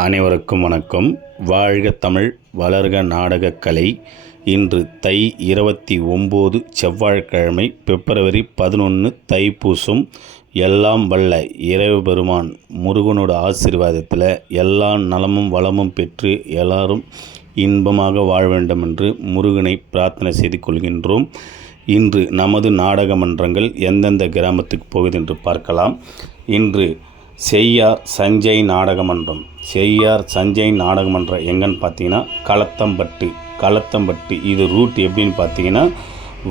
அனைவருக்கும் வணக்கம். வாழ்க தமிழ் வளர்க நாடகக்கலை இன்று தை இருபத்தி ஒம்பது செவ்வாய்க்கிழமை பிப்ரவரி பதினொன்று தைப்பூசம் எல்லாம் வல்ல இறைவு பெருமான் முருகனோட ஆசீர்வாதத்தில் எல்லா நலமும் வளமும் பெற்று எல்லாரும் இன்பமாக வாழ வேண்டும் என்று முருகனை பிரார்த்தனை செய்து கொள்கின்றோம். இன்று நமது நாடக மன்றங்கள் எந்தெந்த கிராமத்துக்கு போகுது என்று பார்க்கலாம். இன்று செய்யார் சஞ்சய் நாடகமன்றம். செய்யார் சஞ்சய் நாடகமன்றம் எங்கன்னு பார்த்தீங்கன்னா களத்தம்பட்டு. களத்தம்பட்டு இது ரூட் எப்படின்னு பார்த்தீங்கன்னா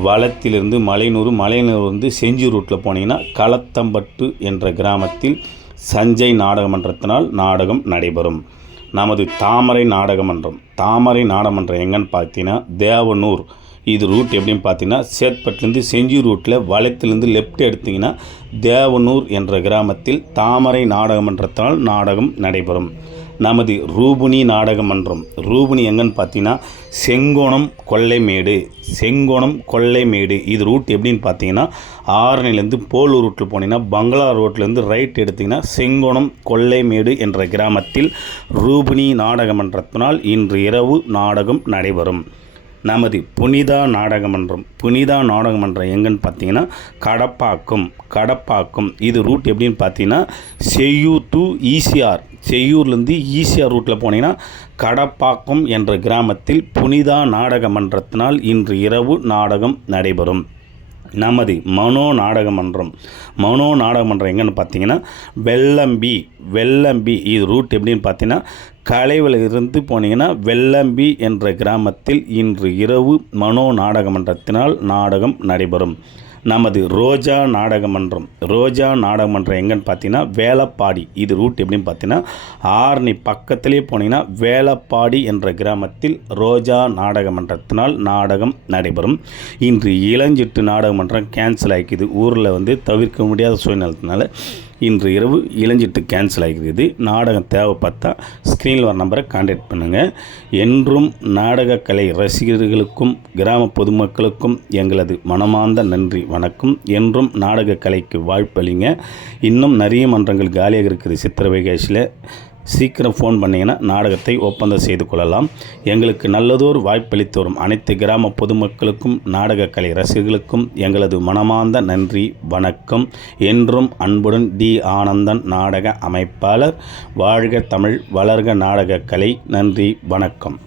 வளத்திலிருந்து மலையனூர் மலையனூர் வந்து செஞ்சி ரூட்டில் போனீங்கன்னா களத்தம்பட்டு என்ற கிராமத்தில் சஞ்சய் நாடகமன்றத்தினால் நாடகம் நடைபெறும். நமது தாமரை நாடகமன்றம். தாமரை நாடகமன்றம் எங்கன்னு பார்த்தீங்கன்னா தேவனூர். இது ரூட் எப்படின்னு பார்த்தீங்கன்னா சேத்பட்லேருந்து செஞ்சி ரூட்டில் வளத்திலேருந்து லெஃப்ட் எடுத்தீங்கன்னா தேவனூர் என்ற கிராமத்தில் தாமரை நாடகமன்றத்தினால் நாடகம் நடைபெறும். நமது ரூபுனி நாடகமன்றம் ரூபுணி எங்கன்னு பார்த்தீங்கன்னா செங்கோணம் கொள்ளைமேடு செங்கோணம் கொள்ளைமேடு. இது ரூட் எப்படின்னு பார்த்தீங்கன்னா ஆரணிலேருந்து போலூர் ரூட்டில் போனீங்கன்னா பங்களா ரோட்லேருந்து ரைட் எடுத்திங்கன்னா செங்கோணம் கொள்ளைமேடு என்ற கிராமத்தில் ரூபினி நாடகமன்றத்தினால் இன்று இரவு நாடகம் நடைபெறும். நமது புனிதா நாடகமன்றம் புனிதா நாடகமன்றம் எங்கன்னு பார்த்தீங்கன்னா கடப்பாக்கம் கடப்பாக்கம். இது ரூட் எப்படின்னு பார்த்தீங்கன்னா செய்யூர் டு ஈசிஆர் செய்யூர்லேருந்து ஈசிஆர் ரூட்டில் போனீங்கன்னா கடப்பாக்கம் என்ற கிராமத்தில் புனிதா நாடக மன்றத்தினால் இன்று இரவு நாடகம் நடைபெறும். நமது மனோ நாடகமன்றம். மனோ நாடகமன்றம் எங்கன்னு பார்த்தீங்கன்னா வெள்ளம்பி வெள்ளம்பி இது ரூட் எப்படின்னு பார்த்தீங்கன்னா கலைவில் இருந்து போனீங்கன்னா வெள்ளம்பி என்ற கிராமத்தில் இன்று இரவு மனோ நாடகமன்றத்தினால் நாடகம் நடைபெறும். நமது ரோஜா நாடகமன்றம். ரோஜா நாடகமன்றம் எங்கன்னு பார்த்தீங்கன்னா வேலப்பாடி. இது ரூட் எப்படின்னு பார்த்தீங்கன்னா ஆரணி பக்கத்திலே போனீங்கன்னா வேலப்பாடி என்ற கிராமத்தில் ரோஜா நாடகமன்றத்தினால் நாடகம் நடைபெறும். இன்று இளஞ்சிட்டு நாடகமன்றம் கேன்சல் ஆகிக்குது. ஊரில் வந்து தவிர்க்க முடியாத சூழ்நிலத்தினால இன்று இரவு இளஞ்சிட்டு கேன்சல் ஆகிருக்குது நாடகம் தேவைப்பட்டா ஸ்க்ரீனில் வர நம்பரை காண்டாக்ட் பண்ணுங்கள் என்றும் நாடகக்கலை ரசிகர்களுக்கும் கிராம பொதுமக்களுக்கும் எங்களது மனமார்ந்த நன்றி வணக்கம். என்றும் நாடகக்கலைக்கு வாழ்ப்பளிங்க இன்னும் நிறைய மன்றங்கள் காலியாக இருக்குது சித்திர வைகாசியில் சீக்கிரம் ஃபோன் பண்ணிங்கன்னா நாடகத்தை ஒப்பந்தம் செய்து கொள்ளலாம். எங்களுக்கு நல்லதோர் வாய்ப்பளித்து வரும் அனைத்து கிராம பொதுமக்களுக்கும் நாடகக்கலை ரசிகர்களுக்கும் எங்களது மனமார்ந்த நன்றி வணக்கம். என்றும் அன்புடன் டி. ஆனந்தன் நாடக அமைப்பாளர் வாழ்க தமிழ் வளர்க நாடகக்கலை நன்றி வணக்கம்.